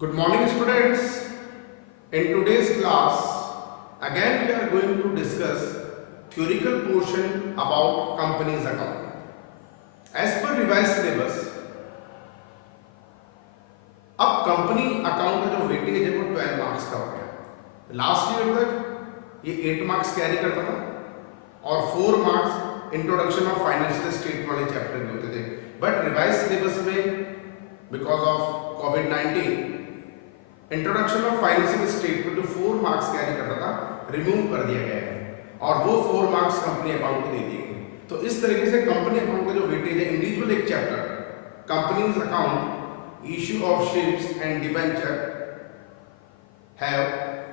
Good morning, students. In today's class, again we are going to discuss theoretical portion about company's account. As per revised syllabus, अब company account का जो weightage है वो 12 marks का हो गया। Last year तक ये 8 मार्क्स कैरी करता था और 4 marks introduction of financial statement वाले चैप्टर में होते थे। बट रिवाइज सिलेबस में because of covid introduction of financial statement जो 4 मार्क्स कैरी करता था रिमूव कर दिया गया है और वो 4 मार्क्स कंपनी अकाउंट को दे दिए गए। तो इस तरीके से कंपनी अकाउंट का जो वेटेज है इंडिविजुअल एक chapter companies account issue of shares and debenture have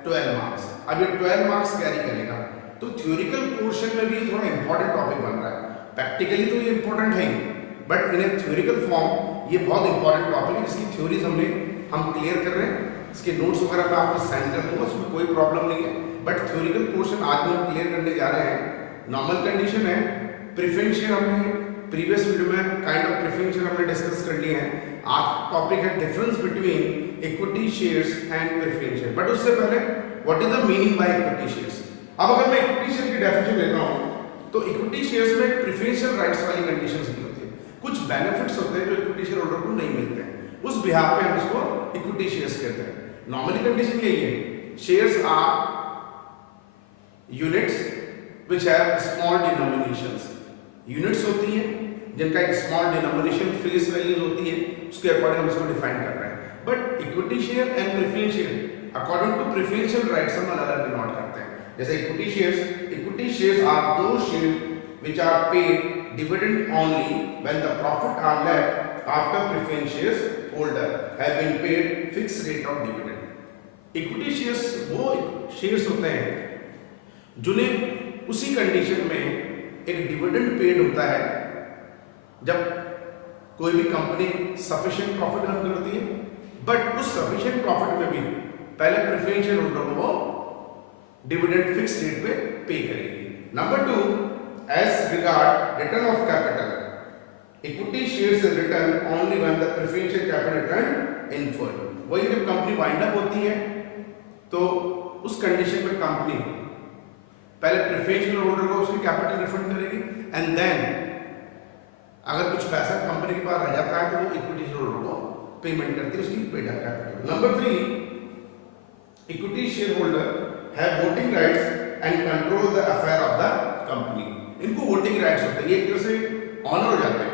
12 marks। अब ये 12 मार्क्स कैरी करेगा तो थ्योरिकल पोर्शन में भी थोड़ा इंपॉर्टेंट टॉपिक बन रहा है। प्रैक्टिकली तो ये इंपॉर्टेंट है but in A theoretical form ये बहुत इंपॉर्टेंट टॉपिक है जिसकी थ्योरीज हम क्लियर कर रहे हैं। इसके नोट्स वगैरह मैं आपको सेंड कर दूंगा, उसमें कोई प्रॉब्लम नहीं है। बट थ्योरिकल पोर्शन आज हम क्लियर करने जा रहे हैं। नॉर्मल कंडीशन है, प्रेफरेंस शेयर हमने प्रीवियस वीडियो में काइंड ऑफ प्रेफरेंस शेयर हमने डिस्कस कर लिए हैं। आज टॉपिक है difference between equity shares and preference share. But उससे पहले what is the meaning by equity shares. अब अगर मैं इक्विटी शेयर की डेफिनेशन लेता हूं तो इक्विटी शेयर्स में प्रेफरेंशियल राइट्स वाली कंडीशंस नहीं होती, कुछ बेनिफिट्स होते हैं जो इक्विटी शेयर होल्डर को नहीं मिलते हैं। उस बिहाफ पे हम उसको इक्विटी शेयर्स कहते हैं। नॉर्मली कंडीशन यही है, shares are units which have small denominations. Units होती हैं जिनका एक स्मॉल डिनोमिनेशन फेस वैल्यूज होती है, उसके अकॉर्डिंग हम इसको डिफाइन कर रहे हैं। But equity share and preference share according to preferential rights हम अलग अलग डिनोट करते हैं। जैसे इक्विटी शेयर्स आर दो share which are paid dividend only when the profit are left after preference shares holder have been paid fixed rate of dividend. Equity shares वो shares होते हैं जिन्हें उसी कंडीशन में एक डिविडेंड पेड होता है जब कोई भी कंपनी सफिशिएंट प्रॉफिट अर्न करती है, बट उस सफिशिएंट प्रॉफिट में भी पहले प्रेफरेंस शेयर होल्डर को वो डिविडेंड फिक्स रेट पे पे करेगी। Number 2, as regard return of capital, equity shares is return only when the preference share capital return in full. वही जब कंपनी वाइंड अप होती है तो उस कंडीशन में कंपनी पहले प्रेफरेंस शेयर होल्डर को उसकी कैपिटल रिफंड करेगी एंड देन अगर कुछ पैसा कंपनी के पास रह जाता है तो वो इक्विटी शेयर होल्डर को पेमेंट करती है उसकी paid up capital. Number 3, equity share holder have voting rights and control the affair of the company. इनको वोटिंग राइट्स होते हैं, ये एक तरह से ऑनर हो जाते हैं।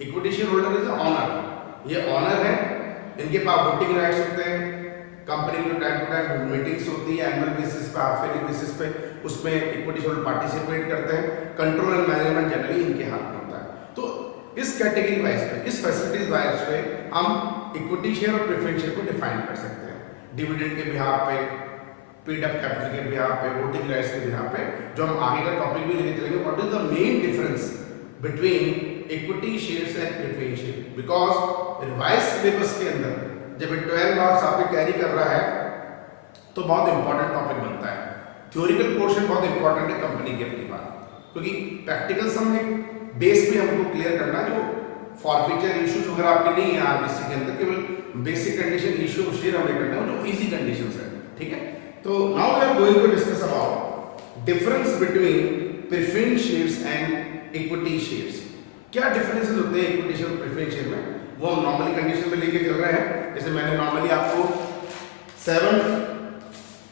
Equity share holder is owner, ये ऑनर है, इनके पास वोटिंग राइट्स होते हैं। कंपनी की टाइम टू टाइम मीटिंग्स होती है एनुअल बेसिस पे, हाफ ईयरली बेसिस पे, उसमें इक्विटी शेयर होल्डर पार्टिसिपेट करते हैं। कंट्रोल एंड मैनेजमेंट जनरली इनके हाथ में होता है। तो इस कैटेगरी वाइज पे, इस फैसिलिटीज वाइज पे हम इक्विटी शेयर और प्रेफरेंस शेयर को डिफाइन कर सकते हैं। डिविडेंड के बिहाफ पे, पेड अप कैपिटल के बिहाफ पे, वोटिंग राइट्स के बिहाफ पे, जो हम आगे का टॉपिक भी लेके चलेंगे। What is the main difference between equity shares and preference share. Because revise syllabus के अंदर जब 12 मार्क्स आपके कैरी कर रहा है तो बहुत इंपॉर्टेंट टॉपिक बनता है। थ्योरिकल पोर्शन बहुत इंपॉर्टेंट है कंपनी के अपनी बात, क्योंकि प्रैक्टिकल सम बेस पे हमको क्लियर करना जो फॉरफीचर इश्यूज वगैरह आपके नहीं है आरबीसी के अंदर, केवल बेसिक कंडीशन इश्यू शेयर हमें करना है जो इजी कंडीशंस है। ठीक है, तो now we are going to discuss about difference between preference shares and equity shares. क्या डिफरेंसेस होते हैं इक्विटी शेयर और प्रेफरेंस शेयर में, वो हम नॉर्मली कंडीशन में लेके चल रहे हैं। जैसे मैंने नॉर्मली आपको 7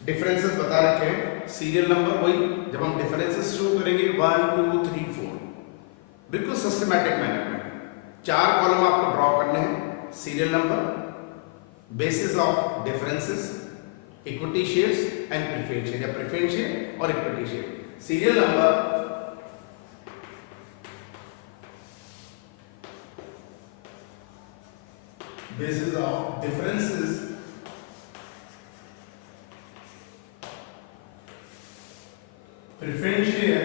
डिफरेंसेस बता रखे हैं। सीरियल नंबर वही, जब हम डिफरेंसेस शो करेंगे 1 2 3 4 बिल्कुल सिस्टमैटिक मैनर में 4 कॉलम आपको ड्रॉ करने हैं। Serial number, basis of differences, equity shares and preference share या प्रेफरेंस शेयर और equity share. Serial number, basis of differences, preference share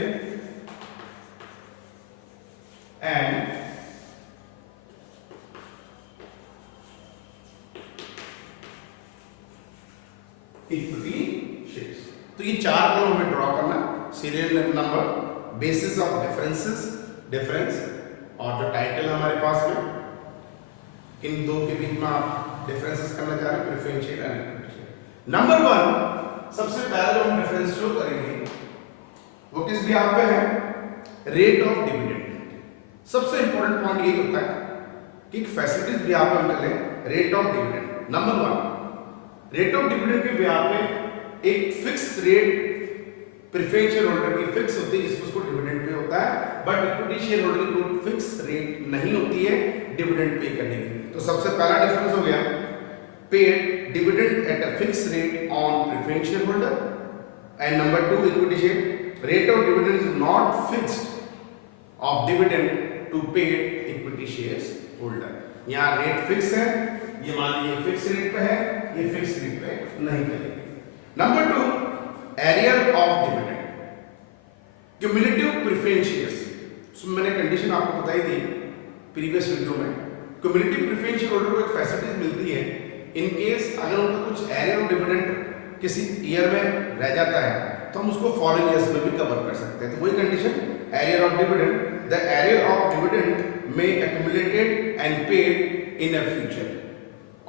and equity shares. तो ये 4 कॉलम हमें ड्रॉ करना। Serial number, basis of differences, difference, और जो title हमारे पास में इन दो के बीच में आप डिफरेंसेस करना चाह रहे हैं preference share and equity share. Number 1 सबसे पहले जो हम डिफरेंस शो करेंगे वो किस बिहाफ पे है, रेट ऑफ डिविडेंड। सबसे इंपॉर्टेंट पॉइंट ये होता है कि फैसिलिटीज बिहाफ पे हम चले rate of dividend. Number 1 rate of dividend के बिहाफ पे एक fix rate preference share holder की फिक्स होती है जिसमें उसको डिविडेंड पे होता है, बट इक्विटी शेयर होल्डर की कोई फिक्स रेट नहीं होती है डिविडेंड पे करने की। तो सबसे पहला डिफरेंस हो गया paid dividend at a fix rate on preference share holder, and number 2 equity share rate of dividend is not fixed of dividend to paid equity shares holder. यहाँ रेट फिक्स है, ये मान लीजिए फिक्स रेट पे है, ये fix rate पे नहीं करेगी। Number 2 arrear of dividend cumulative preference shares. उसमें मैंने कंडीशन आपको बताई थी प्रीवियस वीडियो में। क्यूमुलेटिव प्रेफरेंस शेयर होल्डर को एक फैसिलिटीज मिलती है इन केस अगर उनका कुछ एरियर ऑफ डिविडेंड किसी ईयर में रह जाता है तो हम उसको फॉलोइंग ईयर्स में भी कवर कर सकते हैं। तो वही condition arrear of dividend, the arrear of dividend में accumulated and paid in a future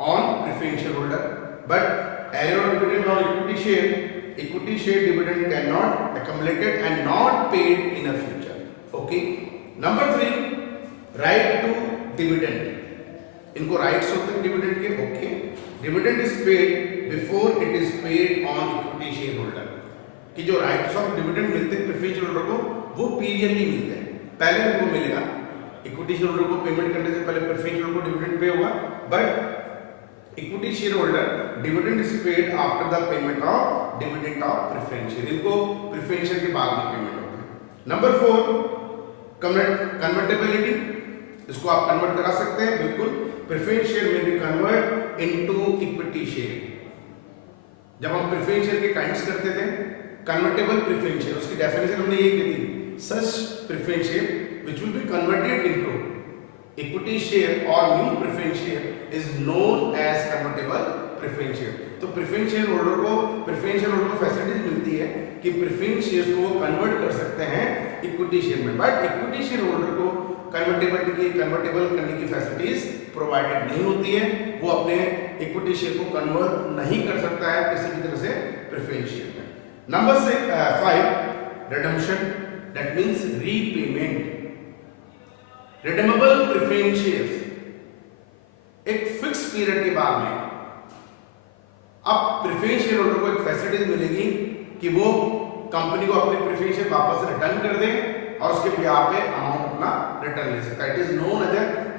on preference share holder, but arrear of dividend on equity share dividend cannot accumulated and not paid in a future. Okay. Number 3 right to dividend. इनको rights होते हैं dividend के। Okay, dividend is paid before it is paid on equity share holder. कि जो rights of dividend मिलते हैं preference share holder को वो पीरियडली मिलते हैं, पहले उनको मिलेगा। इक्विटी शेयर होल्डर को पेमेंट करने से पहले प्रेफरेंस शेयर होल्डर को डिविडेंड पे होगा, but equity share holder dividend is paid after the payment of dividend of preference share. इनको प्रेफरेंस शेयर के बाद में पेमेंट होता है। नंबर 4 कन्वर्टेबिलिटी, इसको आप कन्वर्ट करा सकते हैं बिल्कुल। प्रेफरेंस शेयर में भी कन्वर्ट इनटू इक्विटी शेयर। जब हम प्रेफरेंस शेयर के काइंड्स करते थे, कन्वर्टेबल प्रेफरेंस शेयर उसकी डेफिनेशन हमने ये की थी, such preference share which will be converted into equity share और new preference share is known as convertible preference share. तो प्रेफरेंस शेयर होल्डर को फैसिलिटीज मिलती है कि प्रेफरेंस शेयर्स को वो कन्वर्ट कर सकते हैं इक्विटी शेयर में, बट इक्विटी शेयर होल्डर को कन्वर्टेबल करने की फैसिलिटीज प्रोवाइडेड नहीं होती है। वो अपने इक्विटी शेयर को कन्वर्ट नहीं कर सकता है किसी भी तरह से प्रेफरेंस शेयर में। Number 5 redemption, that means repayment. Redeemable preference shares एक फिक्स पीरियड के बाद में अब प्रेफरेंस शेयर होल्डर को एक फैसिलिटी मिलेगी कि वो कंपनी को अपने प्रेफरेंस शेयर वापस रिटर्न कर दे और उसके बिहाफ पे अमाउंट अपना रिटर्न ले सकता है। It is known as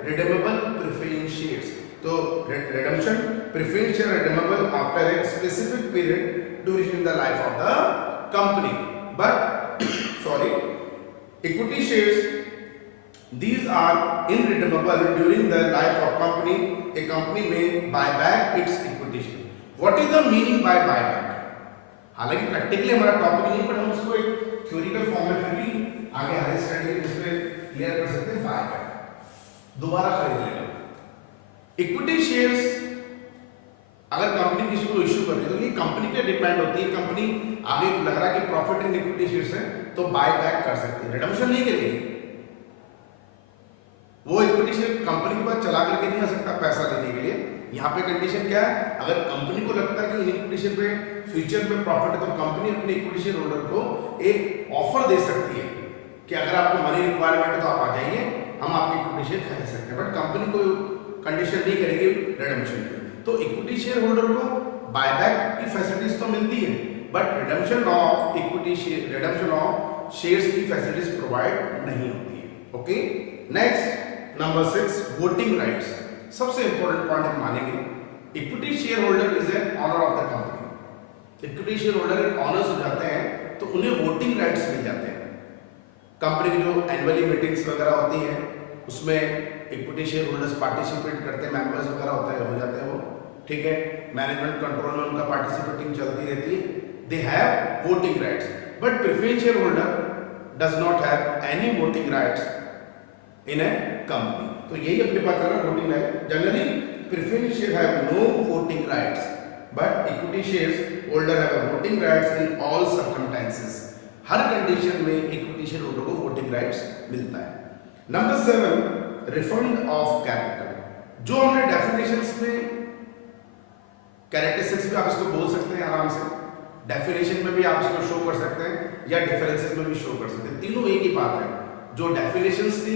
redeemable preference shares. तो redemption, preference share redeemable after a specific period duration the life of the company, but equity shares these are irredeemable during the life of company. A company may buy back its equity share. What is the meaning by buyback? हालांकि practically हमारा topic नहीं, पर हम उसको एक theoretical form में फिर भी आगे हाई स्टडी इसमें क्लियर कर सकते हैं। बायबैक दोबारा खरीद लेना। इक्विटी शेयर्स अगर कंपनी किसी को इश्यू कर रही है तो ये कंपनी पे डिपेंड होती है। कंपनी आगे लग रहा है कि प्रॉफिट इन इक्विटी शेयर्स है तो बाय बैक कर सकती है, रिडम्पशन नहीं करेगी। वो इक्विटी शेयर कंपनी के पास चला करके नहीं आ सकता पैसा देने के लिए। यहाँ पे कंडीशन क्या है, अगर कंपनी को लगता है कि इन इक्विटी शेयर पे फ्यूचर में प्रॉफिट है तो कंपनी अपने इक्विटी शेयर होल्डर को एक ऑफर दे सकती है कि अगर आपको मनी रिक्वायरमेंट है तो आप आ जाइए, हम आपके इक्विटी शेयर खरीद सकते हैं। बट कंपनी को कंडीशन नहीं करेगी रिडम्पशन की। तो इक्विटी शेयर होल्डर को बायबैक की फैसिलिटीज तो मिलती है, but redemption of equity share, redemption of shares की फैसिलिटीज प्रोवाइड नहीं होती है। Okay, next number 6 voting rights. सबसे इंपॉर्टेंट पॉइंट हम मानेंगे, equity share holder is an owner of the company. Equity share holder एक ऑनर्स हो जाते हैं तो उन्हें वोटिंग राइट्स मिल जाते हैं। कंपनी की जो एनुअली मीटिंग्स वगैरह होती हैं उसमें इक्विटी शेयर होल्डर्स पार्टिसिपेट करते हैं, मेंबर्स वगैरह होता है हो जाते हैं वो, ठीक है। मैनेजमेंट कंट्रोल में उनका पार्टिसिपेटिंग चलती रहती है, they have voting rights. But preference share holder does not have any voting rights in a company. तो यही अपने पास है voting right. Generally preference share have no voting rights, but equity shares holder have voting rights in all circumstances. हर condition में equity share holder को voting rights मिलता है। Number 7 refund of capital. जो हमने डेफिनेशंस में कैरेक्टरिस्टिक्स भी आप इसको बोल सकते हैं आराम से, डेफिनेशन में भी आप इसको शो कर सकते हैं या डिफरेंसेस में भी शो कर सकते हैं, तीनों एक ही बात है। जो डेफिनेशंस थी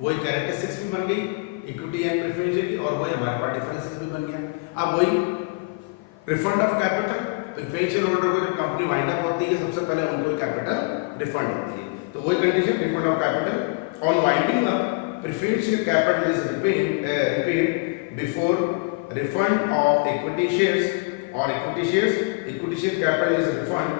वही कैरेक्टरिस्टिक्स भी बन गई इक्विटी एंड प्रेफरेंशियल की, और वही हमारे पास डिफरेंसेस भी बन गया। अब वही refund of capital, preferential holder को जब कंपनी वाइंड अप होती है सबसे पहले उनको कैपिटल रिफंड होती है, तो वही condition refund of capital on winding up preferential capital is repaid before refund of equity shares, or equity share capital is refund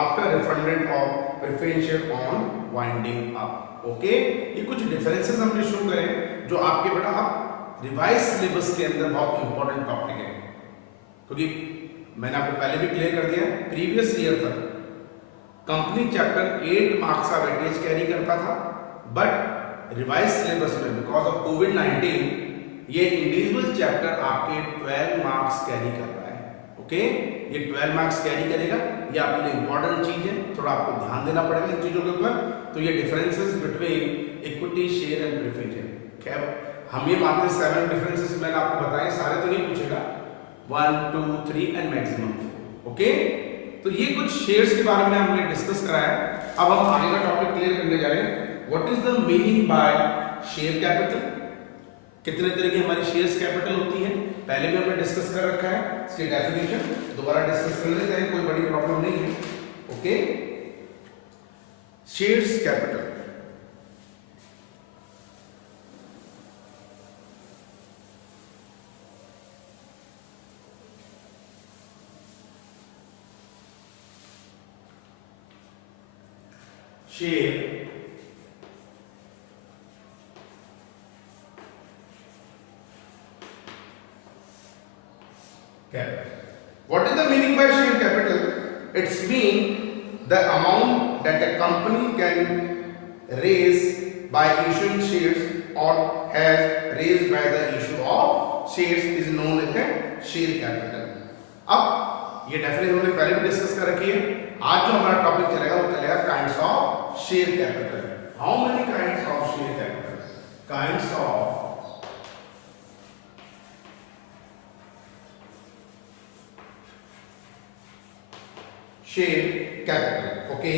after refunded of preferential on winding up. Okay, ये कुछ differences हमने show करें जो आपके बेटा आप revise syllabus के अंदर बहुत इंपॉर्टेंट टॉपिक है, क्योंकि मैंने आपको पहले भी क्लियर कर दिया प्रीवियस ईयर तक कंपनी चैप्टर 8 मार्क्स का वेटेज कैरी करता था, बट रिवाइज सिलेबस में बिकॉज ऑफ कोविड-19 ये इंडिविजुअल चैप्टर आपके 12 मार्क्स कैरी कर रहा है। ओके, ये 12 मार्क्स कैरी करेगा, ये आपके लिए इंपॉर्टेंट चीज है, थोड़ा आपको ध्यान देना पड़ेगा इन चीजों के ऊपर। तो ये differences between equity share and preferential, खैर हम ये मानते हैं 7 डिफरेंसेस मैंने आपको बताए, सारे तो नहीं पूछेगा, 1 2 3 एंड मैक्सिमम 4। ओके, तो ये कुछ शेयर्स के बारे में हमने डिस्कस करा है। अब हम आगे का टॉपिक क्लियर करने जा रहे हैं, what is the meaning bye share capital, कितने तरह की हमारी शेयर्स कैपिटल होती है, पहले भी हमने डिस्कस कर रखा है, इसकी डेफिनेशन दोबारा डिस्कस कर लेते हैं, कोई बड़ी प्रॉब्लम नहीं है। Okay, shares capital, share capital. What is the meaning by share capital? It's mean the amount that a company can raise by issuing shares or has raised by the issue of shares is known as a share capital. अब ये definition हमने पहले भी discuss कर रखी है, आज जो हमारा टॉपिक चलेगा वो चलेगा kinds of share capital. How many kinds of share capital? Kinds of share capital. Okay,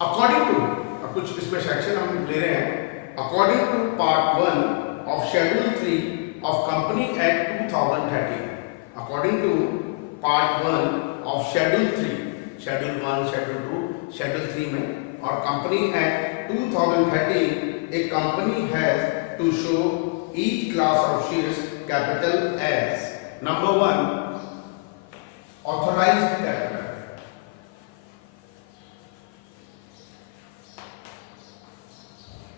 according to, अब कुछ इसमें सेक्शन हम ले रहे हैं, according to part 1 of schedule 3 of company act 2013, according to part 1 of schedule 3, schedule 1 schedule 2 schedule 3 में, और company act 2013, a company has to show each class of shares capital as Number 1, authorized capital.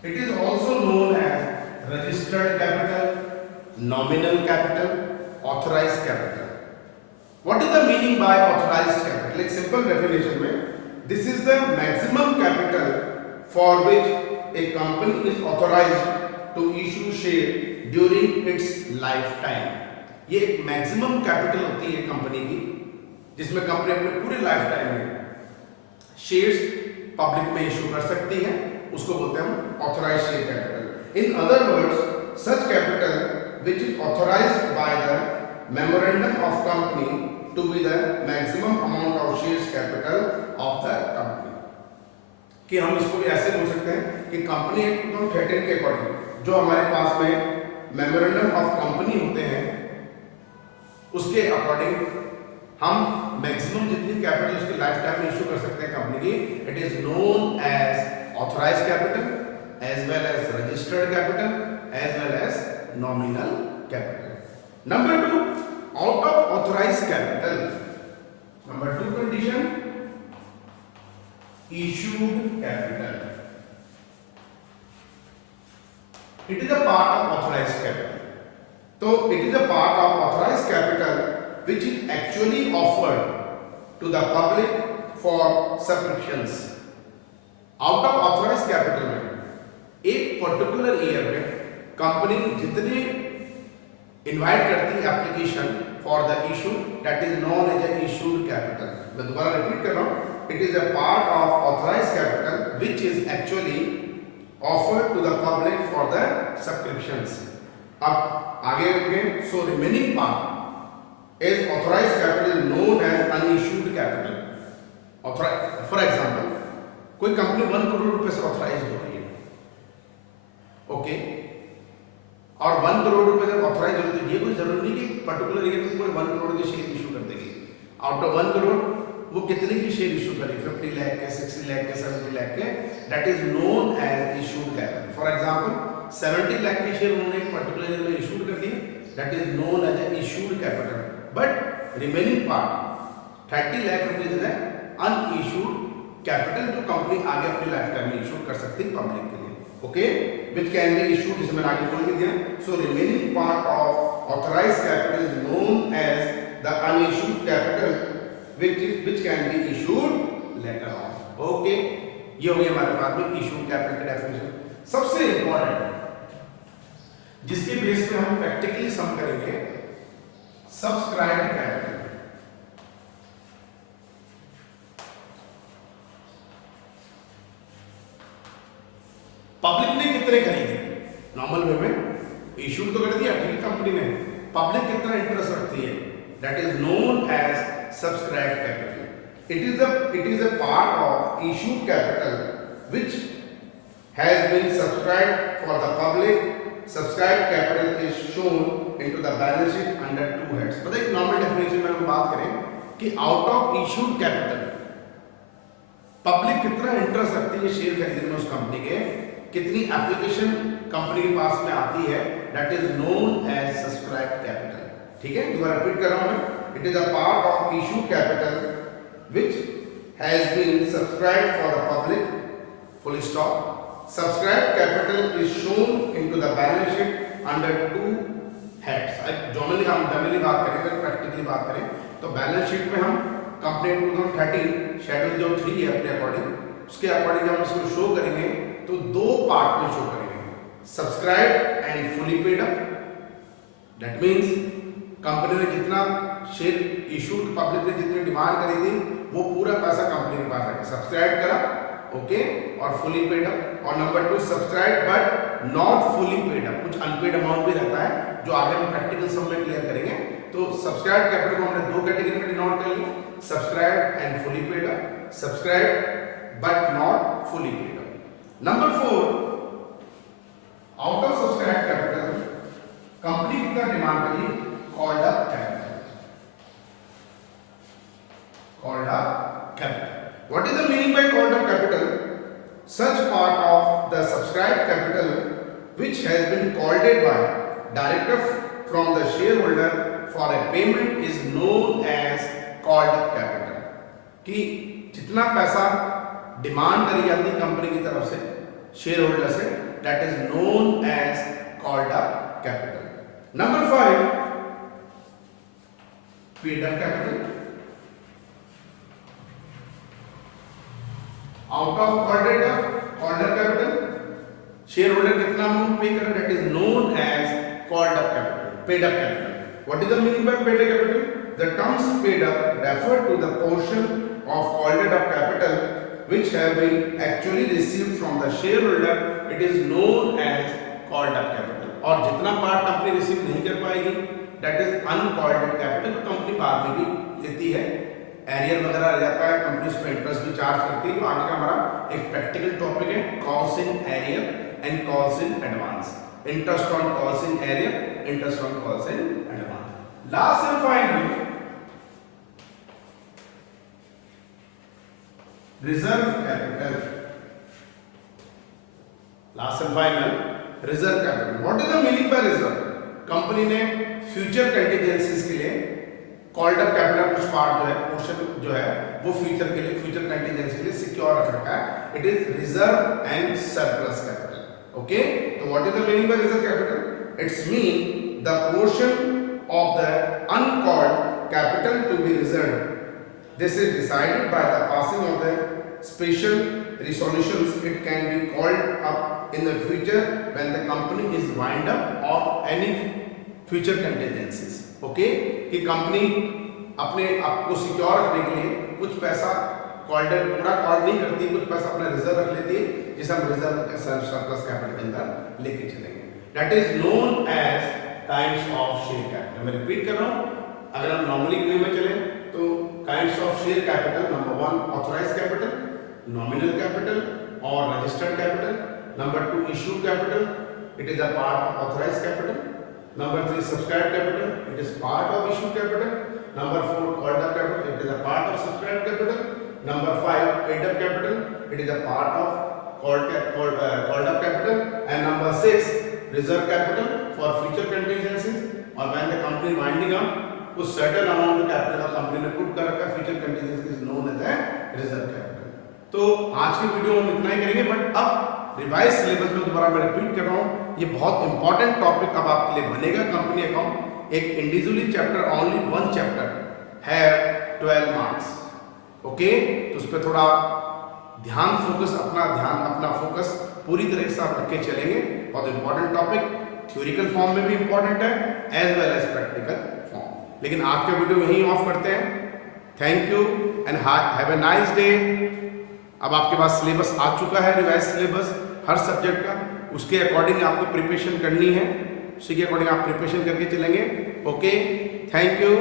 It is also known as registered capital, nominal capital, authorized capital. What is the meaning by authorized capital? Like simple definition में, this is the maximum capital for which a company is authorized to issue share during its lifetime. ये एक maximum capital होती है company की, जिसमें company अपने पूरे life time में शेयर्स पब्लिक में इशू कर सकती है, उसको बोलते हैं हम authorised share capital. In other words, such capital which is authorised by the memorandum of company to be the maximum amount of shares capital of the company. कि हम इसको भी ऐसे बोल सकते हैं कि कंपनी एक्ट 2013 के अकॉर्डिंग जो हमारे पास में मेमोरेंडम ऑफ कंपनी होते हैं उसके अकॉर्डिंग हम मैक्सिमम जितनी कैपिटल उसकी लाइफ टाइम में इशू कर सकते हैं कंपनी की, it is known as authorised capital as well as registered capital as well as nominal capital. Number 2, out of authorised capital, number 2 condition, issued capital. It is a part of authorised capital, तो it is a part of authorized capital which is actually offered to the public for subscriptions. Out of authorized capital में एक particular year में company जितने invite करती है application for the issue, that is known as a issued capital. मैं दोबारा repeat कर रहा हूँ, it is a part of authorised capital which is actually offered to the public for the subscriptions. अब आगे गए, so remaining part is authorised capital known as unissued capital. Authorise, for example कोई company 1 crore रुपए से authorise हो रही है, okay, और 1 करोड़ रुपए जब ऑथराइज हो रही है, ये कोई जरूरी नहीं कि पर्टिकुलर ईयर में कोई 1 करोड़ के शेयर इशू कर देगी। आउट ऑफ 1 करोड़ वो कितने की शेयर इशू करे, 50 लाख के, 60 लाख के, 70 लाख के, that is known as issued capital. For example 70 lakh के शेयर उन्होंने एक पर्टिकुलर ईयर में इशूड कर दिए, that is known as a issued capital. But remaining part 30 lakh rupees is unissued capital, जो कंपनी आगे अपनी लाइफ टाइम में इशू कर सकती है पब्लिक के लिए, okay, which can be issued, जिसे मैंने आगे बोल दिया। So remaining part of authorised capital is known as the unissued capital which can be issued later on, okay. ये हो गया हमारे पास में इशूड कैपिटल का डेफिनेशन। सबसे इंपॉर्टेंट जिसके बेस पे हम प्रैक्टिकली सम करेंगे, सब्सक्राइब्ड कैपिटल। पब्लिक ने कितने खरीदे, नॉर्मल वे में इशूड तो कर दिया ठीक है कंपनी ने, पब्लिक कितना इंटरेस्ट रखती है, that is known as subscribed capital. It is a part of issued capital which has been subscribed for the public. Subscribed capital is shown into the balance sheet under two heads. मतलब एक normal definition में हम बात करें कि out of issued capital public कितना interest रखती है शेयर खरीदने में उस कंपनी के, कितनी एप्लीकेशन कंपनी के पास में आती है, that is known as subscribed capital. ठीक है, दोबारा रिपीट कर रहा हूं मैं। It is a part of issued capital which has been subscribed for the public, full stop. Subscribed capital is shown into the balance sheet under two heads. Generally हम generally बात करें, अगर प्रैक्टिकली बात करें तो बैलेंस शीट में हम company 2013 schedule जो 3 है अपने अकॉर्डिंग, उसके अकॉर्डिंग हम इसको शो करेंगे तो दो पार्ट में शो करेंगे, subscribe and fully paid up. That means company ने जितना शेयर इशूड, पब्लिक ने जितनी डिमांड करी थी वो पूरा पैसा कंपनी के पास रखा, सब्सक्राइब करा, ओके, और फुली पेड अप। और number 2 subscribe but not fully paid up, कुछ अनपेड अमाउंट भी रहता है जो आगे हम प्रैक्टिकल सम में क्लियर करेंगे। तो सब्सक्राइब कैपिटल को हमने दो कैटेगरी में डिनोट कर लिया, subscribe and fully paid up, subscribe but not fully paid up. Number 4 out of subscribe capital company कितना डिमांड करी, called up capital. Called up capital. What is the meaning by called up capital? Such part of the subscribed capital which has been called by director from the shareholder for a payment is known as called up capital. कि जितना पैसा demand करी जाती है company की तरफ से share holder से, that is known as called up capital. Number 5 paid up capital. Out of called up capital share holder कितना अमाउंट पे करे, that is known as called up capital, paid up capital. What is the meaning by paid up capital? The terms paid up refer to the portion of called up capital which have been actually received from the shareholder, it is known as called up capital. और जितना part company receive नहीं कर पाएगी, that is uncalled capital, तो company बाद में भी लेती है, एरियर वगैरह आ जाता है, कंपनी उस पर इंटरेस्ट भी चार्ज करती है। जो आगे का हमारा एक प्रैक्टिकल टॉपिक है, calls in arrear and calls in advance, interest on calls in arrear, interest on calls in advance. Last and final reserve capital. Last and final reserve capital. What is the meaning by reserve? Company ने future contingencies के लिए called up capital कुछ part जो है, portion जो है वो future के लिए, फ्यूचर कंटीजेंसी के लिए सिक्योर रख रखा है। It is reserve and surplus capital, okay. तो what is the meaning by reserve capital? It's mean the portion of the uncalled capital to be reserve. This is decided by the passing of the special resolutions. It can be called up in the future when the company is wind up or any future contingencies. Okay? कि company अपने आप को secure रखने के लिए कुछ पैसा called पूरा कॉल नहीं करती, कुछ पैसा अपना रिजर्व रख लेती है, जिसे हम रिजर्व सरप्लस कैपिटल के अंदर लेके चलेंगे। That is known as kinds of share capital. मैं रिपीट कर रहा हूं, अगर हम नॉर्मली वे में चले तो kinds of share capital, number 1 authorised capital, nominal capital और registered capital. Number 2 issued capital, it is a part of authorized capital. Number 3 subscribed capital, it is part of issued capital. Number 4 called up capital, it is a part of subscribed capital. Number 5 paid up capital, it is a part of called up capital. And number 6 reserve capital for future contingencies, or when the company winding up कुछ certain amount of capital का company ने put कर रखा है, future contingencies is known as a reserve capital. तो आज की video हम इतना ही करेंगे, बट अब रिवाइज सिलेबस में दोबारा मैं रिपीट कर रहा हूँ, ये बहुत इंपॉर्टेंट टॉपिक अब आपके लिए बनेगा। कंपनी अकाउंट एक इंडिविजुअली चैप्टर, ओनली 1 चैप्टर है, 12 मार्क्स। ओके, तो उस पर थोड़ा ध्यान फोकस, अपना फोकस पूरी तरह से आप रख के चलेंगे। बहुत इंपॉर्टेंट टॉपिक, थ्योरिकल फॉर्म में भी इंपॉर्टेंट है as well as practical form. लेकिन आज का वीडियो यहीं ऑफ करते हैं। Thank you and have a nice day. अब आपके पास सिलेबस आ चुका है, रिवाइज सिलेबस हर सब्जेक्ट का, उसके अकॉर्डिंग आपको प्रिपरेशन करनी है, उसी के अकॉर्डिंग आप प्रिपरेशन करके चलेंगे। Okay, thank you.